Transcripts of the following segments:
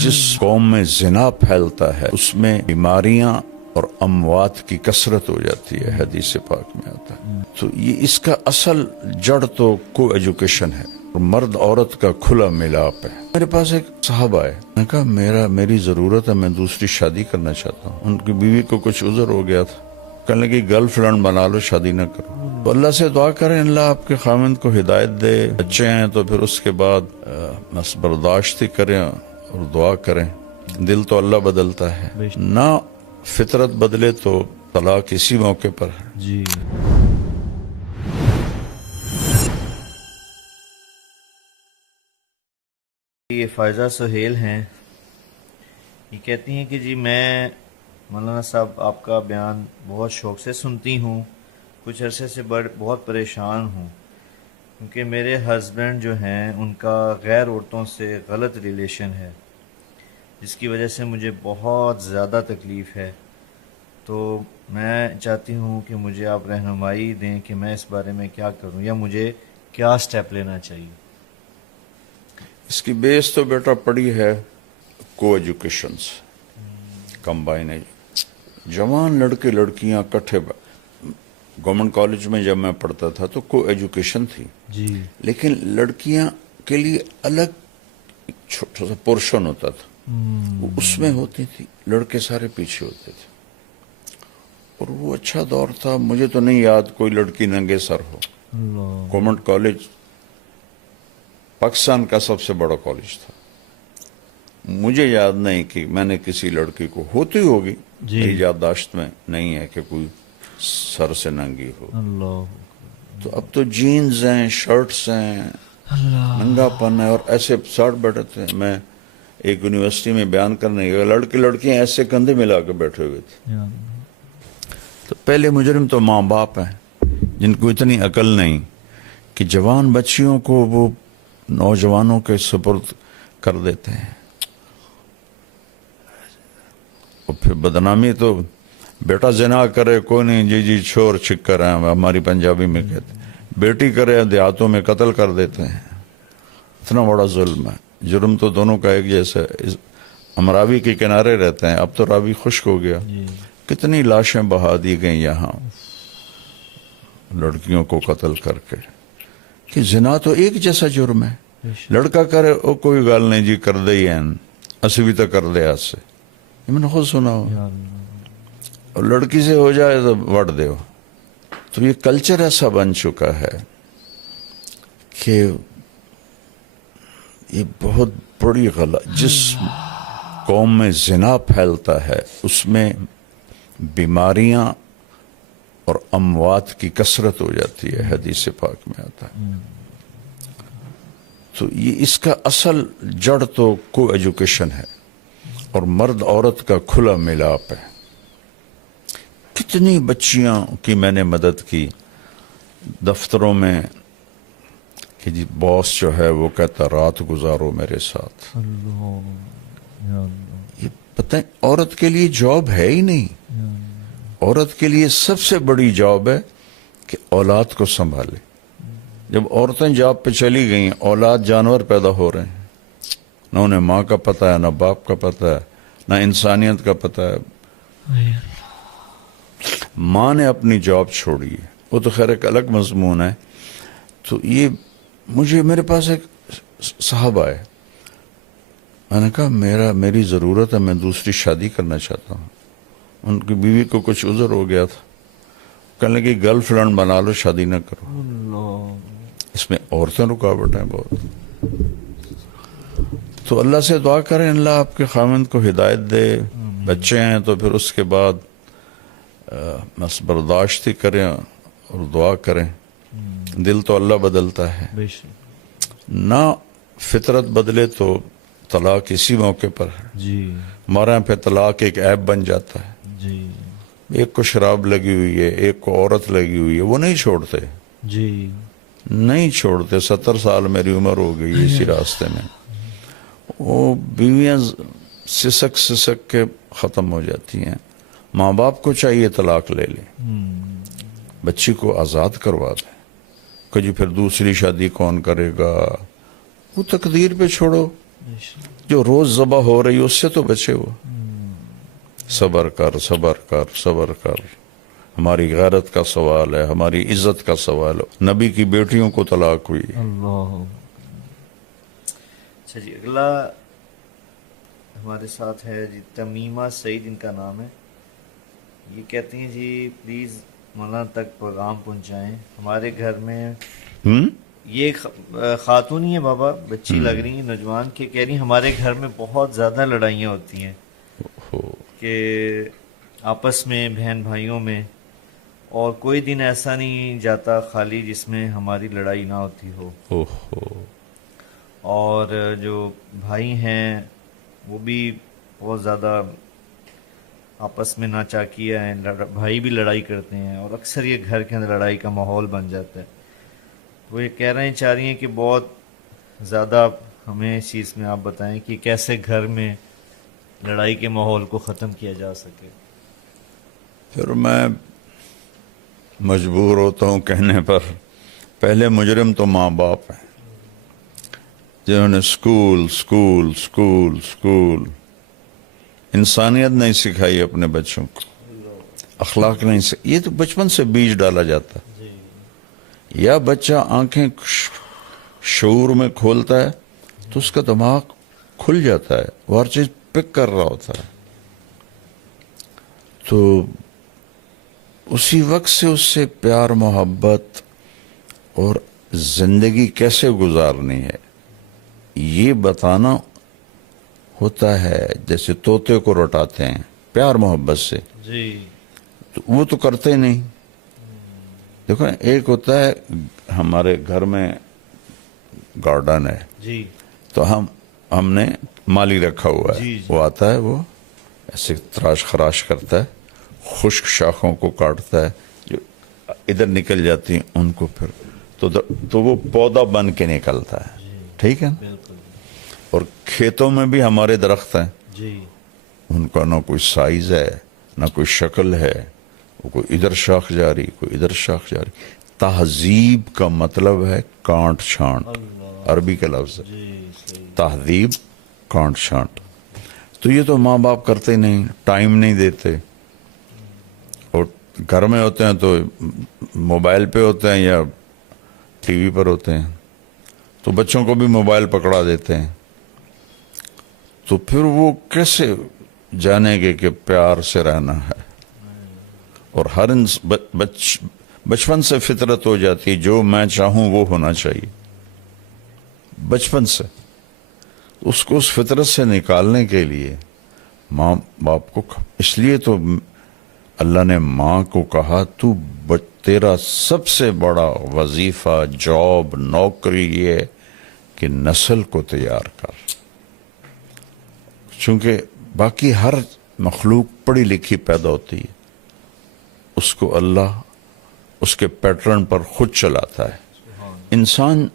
جس قوم میں زنا پھیلتا ہے اس میں بیماریاں اور اموات کی کثرت ہو جاتی ہے، حدیث پاک میں آتا ہے۔ تو یہ اس کا اصل جڑ تو کو ایجوکیشن ہے، اور مرد عورت کا کھلا ملاپ ہے۔ میرے پاس ایک صاحب آئے، میں نے کہا میری ضرورت ہے، میں دوسری شادی کرنا چاہتا ہوں۔ ان کی بیوی کو کچھ عذر ہو گیا تھا، کہنے لگی گرل فرینڈ بنا لو، شادی نہ کرو۔ تو اللہ سے دعا کریں اللہ آپ کے خاوند کو ہدایت دے، بچے ہیں تو پھر اس کے بعد بس برداشت ہی کریں اور دعا کریں۔ دل تو اللہ بدلتا ہے، نہ فطرت بدلے تو طلاق اسی موقع پر ہے۔ جی یہ فائزہ سہیل ہیں، یہ کہتی ہیں کہ جی میں مولانا صاحب آپ کا بیان بہت شوق سے سنتی ہوں، کچھ عرصے سے بہت پریشان ہوں کیونکہ میرے ہسبینڈ جو ہیں ان کا غیر عورتوں سے غلط ریلیشن ہے، جس کی وجہ سے مجھے بہت زیادہ تکلیف ہے۔ تو میں چاہتی ہوں کہ مجھے آپ رہنمائی دیں کہ میں اس بارے میں کیا کروں یا مجھے کیا سٹیپ لینا چاہیے۔ اس کی بیس تو بیٹا پڑی ہے کو ایجوکیشن سے، کمبائن۔ جوان لڑکے لڑکیاں کٹھے، گورنمنٹ کالج میں جب میں پڑھتا تھا تو کو ایجوکیشن تھی، جی لیکن لڑکیاں کے لیے الگ ایک چھوٹا سا پورشن ہوتا تھا، وہ اس میں ہوتی تھی، لڑکے سارے پیچھے ہوتے تھے، اور وہ اچھا دور تھا۔ مجھے تو نہیں یاد کوئی لڑکی ننگے سر ہو۔ گورنمنٹ کالج پاکستان کا سب سے بڑا کالج تھا، مجھے یاد نہیں کہ میں نے کسی لڑکی کو، ہوتی ہوگی میری یادداشت میں نہیں ہے کہ کوئی سر سے ننگی ہو۔ اللہ تو اب تو جینز ہیں، شرٹس ہیں، ننگا پن ہے، اور ایسے ساٹھ بیٹھے تھے۔ میں ایک یونیورسٹی میں بیان کرنے گیا، لڑکے لڑکیاں ایسے کندھے ملا کے بیٹھے ہوئے تھے۔ تو پہلے مجرم تو ماں باپ ہیں جن کو اتنی عقل نہیں کہ جوان بچیوں کو وہ نوجوانوں کے سپرد کر دیتے ہیں، اور پھر بدنامی تو بیٹا زنا کرے کوئی نہیں، جی جی چھوڑ چھکر ہیں ہماری پنجابی میں کہتے ہیں، بیٹی کرے دیہاتوں میں قتل کر دیتے ہیں۔ اتنا بڑا ظلم ہے، جرم تو دونوں کا ایک جیسا ہے۔ ہم راوی کے کنارے رہتے ہیں، اب تو راوی خشک ہو گیا، کتنی لاشیں بہا دی گئیں یہاں لڑکیوں کو قتل کر کے، کہ زنا تو ایک جیسا جرم ہے۔ لڑکا کرے او کوئی گال نہیں جی کر دے ہیں، اسی بھی تو کر دے آج سے، یہ میں نے خود سنا ہو، اور لڑکی سے ہو جائے تو وٹ دے ہو۔ تو یہ کلچر ایسا بن چکا ہے کہ یہ بہت بڑی غلط، جس قوم میں زنا پھیلتا ہے اس میں بیماریاں اور اموات کی کثرت ہو جاتی ہے، حدیث پاک میں آتا ہے۔ تو یہ اس کا اصل جڑ تو کو ایجوکیشن ہے، اور مرد عورت کا کھلا ملاپ ہے۔ کتنی بچیاں کی میں نے مدد کی دفتروں میں کہ جی باس جو ہے وہ کہتا رات گزارو میرے ساتھ۔ یہ پتہ ہے عورت کے لیے جاب ہے ہی نہیں، عورت کے لیے سب سے بڑی جاب ہے کہ اولاد کو سنبھالے۔ جب عورتیں جاب پہ چلی گئیں، اولاد جانور پیدا ہو رہے ہیں، نہ انہیں ماں کا پتہ ہے، نہ باپ کا پتہ ہے، نہ انسانیت کا پتہ ہے۔ ماں نے اپنی جاب چھوڑی ہے، وہ تو خیر ایک الگ مضمون ہے۔ تو یہ میرے پاس ایک صاحب آئے، میں نے کہا میری ضرورت ہے، میں دوسری شادی کرنا چاہتا ہوں۔ ان کی بیوی کو کچھ عذر ہو گیا تھا، کہنے لگی گرل فرینڈ بنا لو، شادی نہ کرو۔ اس میں عورتیں رکاوٹ ہیں بہت۔ تو اللہ سے دعا کریں اللہ آپ کے خاوند کو ہدایت دے، بچے ہیں تو پھر اس کے بعد بس برداشت ہی کریں اور دعا کریں۔ دل تو اللہ بدلتا ہے، نہ فطرت بدلے تو طلاق اسی موقع پر ہے۔ ہمارے یہاں پہ طلاق ایک عیب بن جاتا ہے۔ ایک کو شراب لگی ہوئی ہے، ایک کو عورت لگی ہوئی ہے، وہ نہیں چھوڑتے، نہیں چھوڑتے۔ 70 سال میری عمر ہو گئی اسی راستے میں، وہ بیویاں سسک سسک کے ختم ہو جاتی ہیں۔ ماں باپ کو چاہیے طلاق لے لیں، بچی کو آزاد کروا دیں، کہ جی پھر دوسری شادی کون کرے گا، وہ تقدیر پہ چھوڑو۔ جو روز ذبح ہو رہی اس سے تو بچے ہو. صبر کر صبر کر صبر کر. ہماری غیرت کا سوال ہے, ہماری عزت کا سوال ہے. نبی کی بیٹیوں کو طلاق ہوئی. اللہ. اچھا جی, اگلا ہمارے ساتھ ہے جی تمیمہ سعید ان کا نام ہے. یہ کہتے ہیں جی پلیز مولانا تک پیغام پہنچائیں. ہمارے گھر میں یہ خاتون ہی ہے بابا, بچی لگ رہی ہیں, نوجوان کے, کہہ رہی ہیں ہمارے گھر میں بہت زیادہ لڑائیاں ہوتی ہیں کہ آپس میں بہن بھائیوں میں, اور کوئی دن ایسا نہیں جاتا خالی جس میں ہماری لڑائی نہ ہوتی ہو. اور جو بھائی ہیں وہ بھی بہت زیادہ آپس میں ناچاکیاں ہیں, بھائی بھی لڑائی کرتے ہیں, اور اکثر یہ گھر کے اندر لڑائی کا ماحول بن جاتا ہے. وہ یہ کہہ رہے ہیں, چاہ رہی ہیں کہ بہت زیادہ ہمیں اس چیز میں آپ بتائیں کہ کیسے گھر میں لڑائی کے ماحول کو ختم کیا جا سکے. پھر میں مجبور ہوتا ہوں کہنے پر, پہلے مجرم تو ماں باپ ہیں جنہوں نے اسکول اسکول اسکول اسکول انسانیت نہیں سکھائی اپنے بچوں کو, اخلاق نہیں سکھائی. یہ تو بچپن سے بیج ڈالا جاتا ہے. یا بچہ آنکھیں شعور میں کھولتا ہے تو اس کا دماغ کھل جاتا ہے, وہ ہر چیز پک کر رہا ہوتا ہے. تو اسی وقت سے اس سے پیار محبت اور زندگی کیسے گزارنی ہے یہ بتانا ہوتا ہے. جیسے طوطے کو رٹاتے ہیں پیار محبت سے, تو وہ تو کرتے نہیں. دیکھو ایک ہوتا ہے ہمارے گھر میں گارڈن ہے جی, تو ہم نے مالی رکھا ہوا ہے, وہ آتا ہے, وہ ایسے تراش خراش کرتا ہے, خشک شاخوں کو کاٹتا ہے, جو ادھر نکل جاتی ہیں ان کو پھر تو وہ پودا بن کے نکلتا ہے. ٹھیک ہے, اور کھیتوں میں بھی ہمارے درخت ہیں, ان کا نہ کوئی سائز ہے نہ کوئی شکل ہے, وہ کوئی ادھر شاخ جاری کوئی ادھر شاخ جاری. تہذیب کا مطلب ہے کانٹ چھانٹ, عربی کا لفظ ہے تہذیب, کانٹ چھانٹ. تو یہ تو ماں باپ کرتے نہیں, ٹائم نہیں دیتے, اور گھر میں ہوتے ہیں تو موبائل پہ ہوتے ہیں یا ٹی وی پر ہوتے ہیں, تو بچوں کو بھی موبائل پکڑا دیتے ہیں. تو پھر وہ کیسے جانیں گے کہ پیار سے رہنا ہے. اور ہر بچپن سے فطرت ہو جاتی ہے, جو میں چاہوں وہ ہونا چاہیے بچپن سے. اس کو اس فطرت سے نکالنے کے لیے ماں باپ کو, اس لیے تو اللہ نے ماں کو کہا تو تیرا سب سے بڑا وظیفہ, جاب, نوکری یہ ہے کہ نسل کو تیار کر. چونکہ باقی ہر مخلوق پڑھی لکھی پیدا ہوتی ہے, اس کو اللہ اس کے پیٹرن پر خود چلاتا ہے. انسان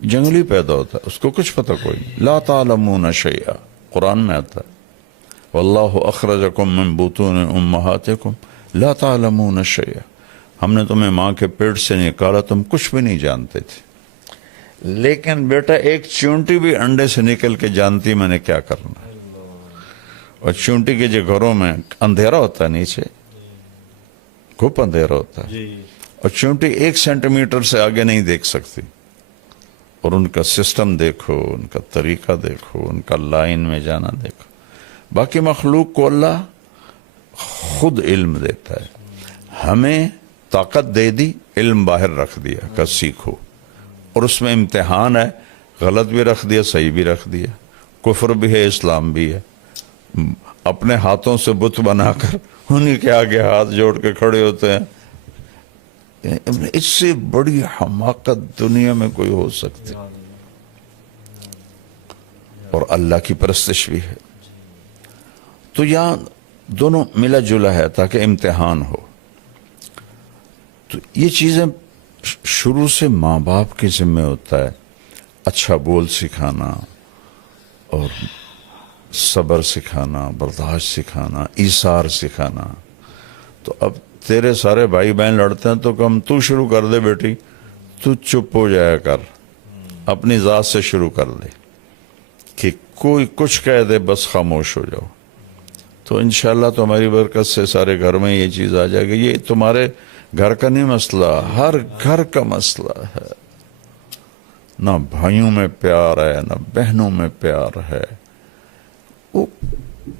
جنگلی پیدا ہوتا ہے, اس کو کچھ پتہ کوئی نہیں. لا تعلمون شیئا, قرآن میں آتا ہے, واللہ اخرجکم من بطون امہاتکم لا تعلمون شیئا, ہم نے تمہیں ماں کے پیٹ سے نکالا, تم کچھ بھی نہیں جانتے تھے. لیکن بیٹا ایک چونٹی بھی انڈے سے نکل کے جانتی میں نے کیا کرنا ہے. اور چونٹی کے جو گھروں میں اندھیرا ہوتا ہے, نیچے گھپ اندھیرا ہوتا ہے, اور چونٹی 1 سینٹی میٹر سے آگے نہیں دیکھ سکتی. اور ان کا سسٹم دیکھو, ان کا طریقہ دیکھو, ان کا لائن میں جانا دیکھو. باقی مخلوق کو اللہ خود علم دیتا ہے. ہمیں طاقت دے دی, علم باہر رکھ دیا کہ سیکھو, اور اس میں امتحان ہے, غلط بھی رکھ دیا صحیح بھی رکھ دیا, کفر بھی ہے اسلام بھی ہے. اپنے ہاتھوں سے بت بنا کر انہی کے آگے ہاتھ جوڑ کے کھڑے ہوتے ہیں. اس سے بڑی حماقت دنیا میں کوئی ہو سکتی, اور اللہ کی پرستش بھی ہے. تو یہاں دونوں ملا جلا ہے تاکہ امتحان ہو. تو یہ چیزیں شروع سے ماں باپ کے ذمہ ہوتا ہے, اچھا بول سکھانا اور صبر سکھانا, برداشت سکھانا, ایثار سکھانا. تو اب تیرے سارے بھائی بہن لڑتے ہیں تو کم تو شروع کر دے بیٹی, تو چپ ہو جایا کر, اپنی ذات سے شروع کر دے کہ کوئی کچھ کہہ دے بس خاموش ہو جاؤ. تو انشاءاللہ تمہاری برکت سے سارے گھر میں یہ چیز آ جائے گی. یہ تمہارے گھر کا نہیں مسئلہ، ہر گھر کا مسئلہ ہے. نہ بھائیوں میں پیار ہے، نہ بہنوں میں پیار ہے، وہ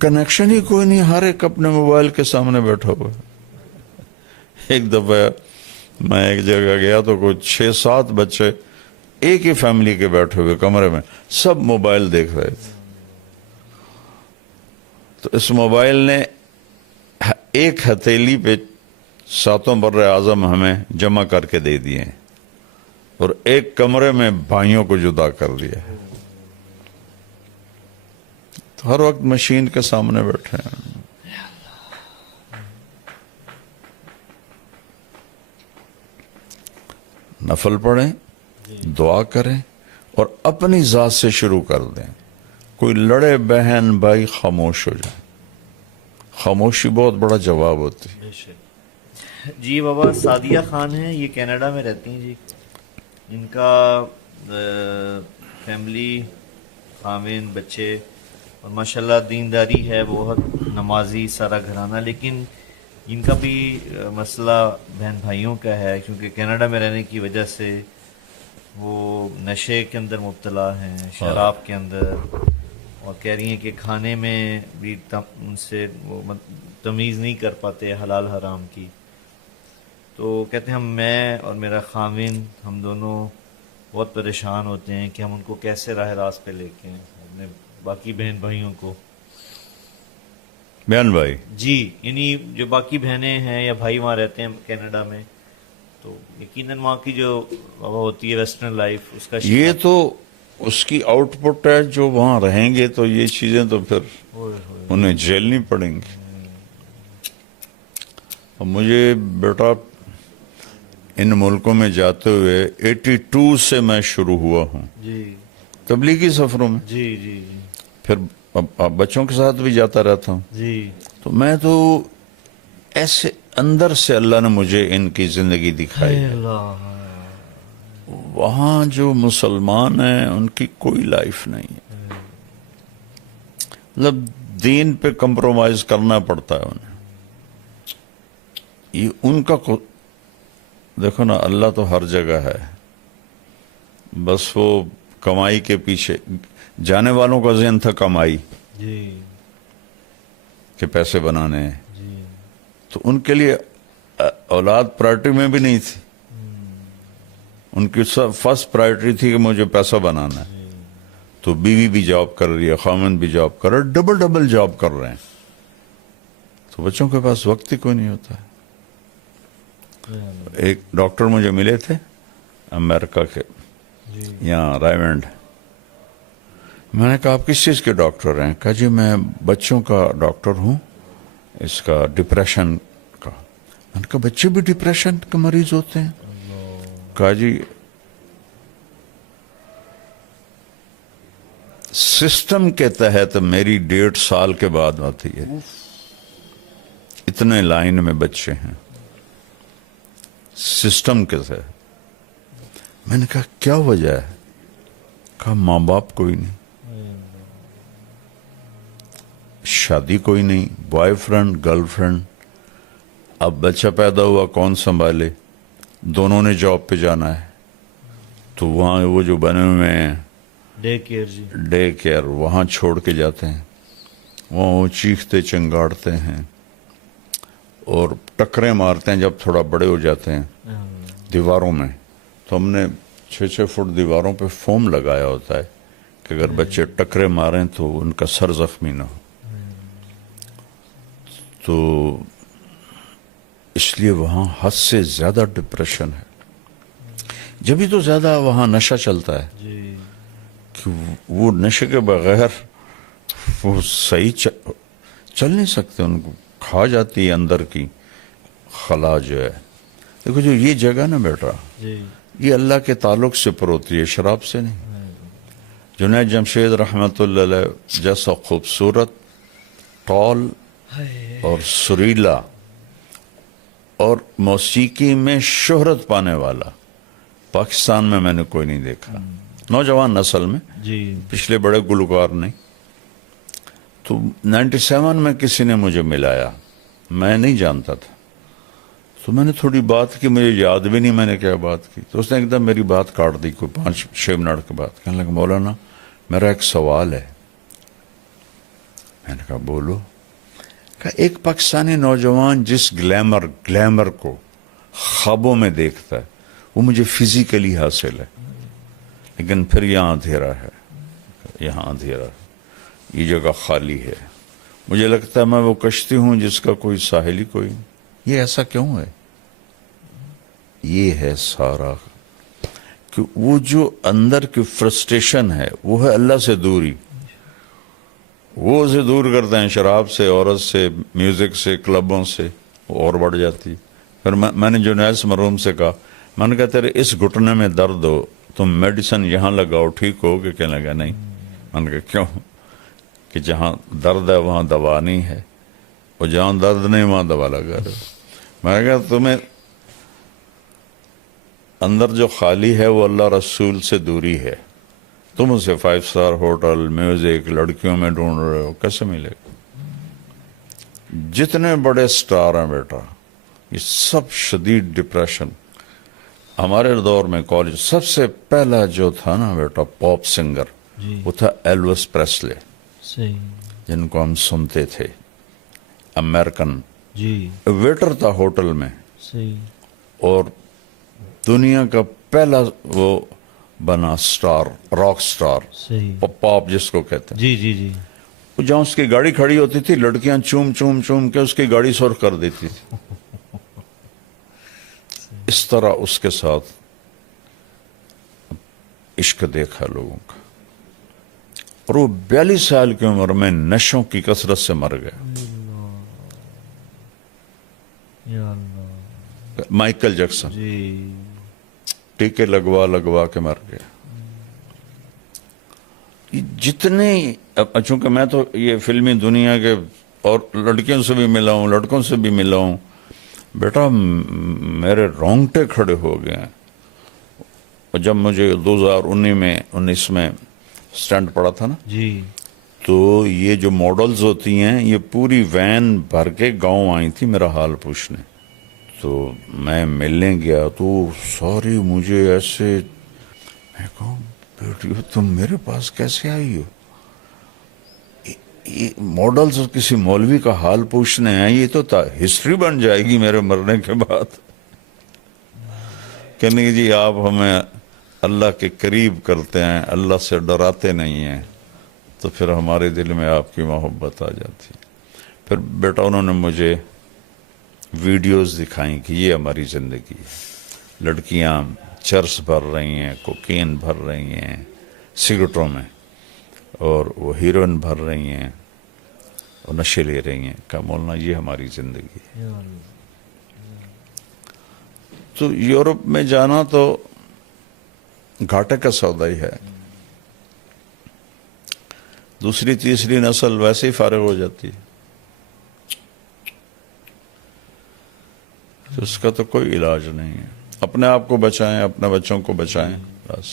کنیکشن ہی کوئی نہیں. ہر ایک اپنے موبائل کے سامنے بیٹھا ہوا ہے. ایک دفعہ میں ایک جگہ گیا تو کوئی 6-7 بچے ایک ہی فیملی کے بیٹھے ہوئے کمرے میں، سب موبائل دیکھ رہے تھے. تو اس موبائل نے ایک ہتھیلی پہ 7 بر اعظم ہمیں جمع کر کے دے دیے ہیں اور ایک کمرے میں بھائیوں کو جدا کر دیا ہے. تو ہر وقت مشین کے سامنے بیٹھے ہیں. نفل پڑھیں، دعا کریں اور اپنی ذات سے شروع کر دیں. کوئی لڑے بہن بھائی خاموش ہو جائے. خاموشی بہت بڑا جواب ہوتی ہے. جی بابا سعدیہ خان ہیں، یہ کینیڈا میں رہتی ہیں جی. ان کا فیملی، خاوند، بچے اور ماشاءاللہ دینداری ہے، بہت نمازی سارا گھرانہ. لیکن ان کا بھی مسئلہ بہن بھائیوں کا ہے، کیونکہ کینیڈا میں رہنے کی وجہ سے وہ نشے کے اندر مبتلا ہیں، شراب کے اندر، اور کہہ رہی ہیں کہ کھانے میں بھی ان سے وہ تمیز نہیں کر پاتے حلال حرام کی. تو کہتے ہیں میں اور میرا خاوند ہم دونوں بہت پریشان ہوتے ہیں کہ ہم ان کو کیسے راہ راست پہ لے کے اپنے باقی بہن بھائیوں کو. بیان بھائی جی یعنی جو باقی بہنیں ہیں یا بھائی وہاں رہتے ہیں کینیڈا میں، تو یقیناً وہاں کی جو ہوتی ہے ویسٹرن لائف، اس کا یہ تو اس کی آؤٹ پٹ ہے. جو وہاں رہیں گے تو یہ چیزیں تو پھر انہیں جھیلنی پڑیں گی. اور مجھے بیٹا ان ملکوں میں جاتے ہوئے 82 سے میں شروع ہوا ہوں جی تبلیغی سفروں میں. جی جی جی پھر اب بچوں کے ساتھ بھی جاتا رہتا ہوں. جی تو میں تو ایسے اندر سے اللہ نے مجھے ان کی زندگی دکھائی ہے. اللہ وہاں جو مسلمان ہیں ان کی کوئی لائف نہیں ہے. مطلب دین پہ کمپرومائز کرنا پڑتا ہے انہیں. یہ ان کا دیکھو نا، اللہ تو ہر جگہ ہے، بس وہ کمائی کے پیچھے. جانے والوں کا ذہن تھا کمائی، جی کہ پیسے بنانے ہیں. جی تو ان کے لیے اولاد پرائرٹی میں بھی نہیں تھی. ان کی فرسٹ پرائرٹی تھی کہ مجھے پیسہ بنانا ہے. تو بیوی بھی جاب کر رہی ہے، خاوند بھی جاب کر رہا ہے، ڈبل جاب کر رہے ہیں. تو بچوں کے پاس وقت ہی کوئی نہیں ہوتا ہے. ایک ڈاکٹر مجھے ملے تھے امریکہ کے، یہاں رائمنڈ. میں نے کہا آپ کس چیز کے ڈاکٹر ہیں؟ کہا جی میں بچوں کا ڈاکٹر ہوں، اس کا ڈپریشن کا. میں نے کہا بچے بھی ڈپریشن کے مریض ہوتے ہیں؟ کہا جی سسٹم کے تحت میری 1.5 سال کے بعد آتی ہے. اتنے لائن میں بچے ہیں سسٹم کے تحت. میں نے کہا کیا وجہ ہے؟ کہا ماں باپ کوئی نہیں، شادی کوئی نہیں، بوائے فرینڈ گرل فرینڈ. اب بچہ پیدا ہوا کون سنبھالے؟ دونوں نے جاب پہ جانا ہے. تو وہاں وہ جو بنے ہوئے ہیں ڈے کیئر، جی ڈے کیئر، وہاں چھوڑ کے جاتے ہیں. وہاں وہ چیختے چنگاڑتے ہیں اور ٹکریں مارتے ہیں جب تھوڑا بڑے ہو جاتے ہیں دیواروں میں. تو ہم نے 6 فٹ دیواروں پہ فوم لگایا ہوتا ہے کہ اگر بچے ٹکرے ماریں تو ان کا سر زخمی نہ ہو. تو اس لیے وہاں حد سے زیادہ ڈپریشن ہے. جبھی تو زیادہ وہاں نشہ چلتا ہے جی کہ وہ نشے کے بغیر وہ صحیح چل نہیں سکتے. ان کو کھا جاتی ہے اندر کی خلا جو ہے. دیکھو جو یہ جگہ نا بیٹا، جی یہ اللہ کے تعلق سے پر ہوتی ہے، شراب سے نہیں. جنید جمشید رحمت اللہ علیہ جیسا خوبصورت، ٹال اور سریلا اور موسیقی میں شہرت پانے والا پاکستان میں نے کوئی نہیں دیکھا. نوجوان نسل میں جی پچھلے بڑے گلوکار نہیں. تو 97 میں کسی نے مجھے ملایا, میں نہیں جانتا تھا, تو میں نے تھوڑی بات کی, مجھے یاد بھی نہیں میں نے کیا بات کی. تو اس نے ایک دم میری بات کاٹ دی, کوئی 5-6 منٹ کے بعد. کہنے لگا مولانا میرا ایک سوال ہے. میں نے کہا بولو. کہ ایک پاکستانی نوجوان جس گلیمر کو خوابوں میں دیکھتا ہے وہ مجھے فزیکلی حاصل ہے, لیکن پھر یہاں اندھیرا ہے, یہاں اندھیرا ہے, یہ جگہ خالی ہے. مجھے لگتا ہے میں وہ کشتی ہوں جس کا کوئی ساحل ہی کوئی نہیں. یہ ایسا کیوں ہے؟ یہ ہے سارا کہ وہ جو اندر کی فرسٹریشن ہے وہ ہے اللہ سے دوری. وہ اسے دور کرتے ہیں شراب سے, عورت سے, میوزک سے, کلبوں سے, وہ اور بڑھ جاتی. پھر میں نے جنید مرحوم سے کہا, میں نے کہا تیرے اس گھٹنے میں درد ہو, تم میڈیسن یہاں لگاؤ ٹھیک ہو گے؟ کہنے لگا نہیں. میں نے کہا کیوں؟ کہ جہاں درد ہے وہاں دوا نہیں ہے, اور جہاں درد نہیں وہاں دوا لگا رہے. میں نے کہا تمہیں اندر جو خالی ہے وہ اللہ رسول سے دوری ہے. تم اسے 5 اسٹار ہوٹل, میوزک, لڑکیوں میں ڈھونڈ رہے ہو, کیسے ملے گا؟ جتنے بڑے سٹار ہیں بیٹا یہ سب شدید ڈپریشن. ہمارے دور میں کالج سب سے پہلا جو تھا نا بیٹا پاپ سنگر, وہ تھا ایلوس پریسلے, صحیح, جن کو ہم سنتے تھے. امریکن جی ویٹر تھا ہوٹل میں, صحیح, اور دنیا کا پہلا وہ بنا سٹار, راک سٹار, صحیح, پاپ جس کو کہتے ہیں. جی جی جی, وہ جہاں اس کی گاڑی کھڑی ہوتی تھی لڑکیاں چوم چوم چوم کے اس کی گاڑی سرخ کر دیتی تھی. اس طرح اس کے ساتھ عشق دیکھا لوگوں کا, اور وہ 42 سال کی عمر میں نشوں کی کثرت سے مر گیا. یا اللہ, مائیکل جیکسن جی ٹیکے لگوا کے مر گیا. یہ جتنے, چونکہ میں تو یہ فلمی دنیا کے اور لڑکیوں سے بھی ملا ہوں, لڑکوں سے بھی ملا ہوں, بیٹا میرے رونگٹے کھڑے ہو گئے ہیں. اور جب مجھے 2019 میں سٹنٹ پڑا تھا نا, جی, تو یہ جو ماڈلز ہوتی ہیں یہ پوری وین بھر کے گاؤں آئی تھی میرا حال پوچھنے. تو میں ملنے گیا تو ساری مجھے ایسے, میں کہوں بیٹی تم میرے پاس کیسے آئی ہو؟ یہ ماڈلز کسی مولوی کا حال پوچھنے ہیں, یہ تو ہسٹری بن جائے گی میرے مرنے کے بعد. کہ نہیں جی آپ ہمیں اللہ کے قریب کرتے ہیں, اللہ سے ڈراتے نہیں ہیں, تو پھر ہمارے دل میں آپ کی محبت آ جاتی. پھر بیٹا انہوں نے مجھے ویڈیوز دکھائیں کہ یہ ہماری زندگی ہے. لڑکیاں چرس بھر رہی ہیں, کوکین بھر رہی ہیں سگریٹوں میں, اور وہ ہیروئن بھر رہی ہیں اور نشے لے رہی ہیں. کہا مولانا یہ ہماری زندگی ہے. یا اللہ, تو یورپ میں جانا تو گھاٹے کا سودا ہی ہے. دوسری تیسری نسل ویسے ہی فارغ ہو جاتی ہے, تو اس کا تو کوئی علاج نہیں ہے. اپنے آپ کو بچائیں, اپنے بچوں کو بچائیں, بس.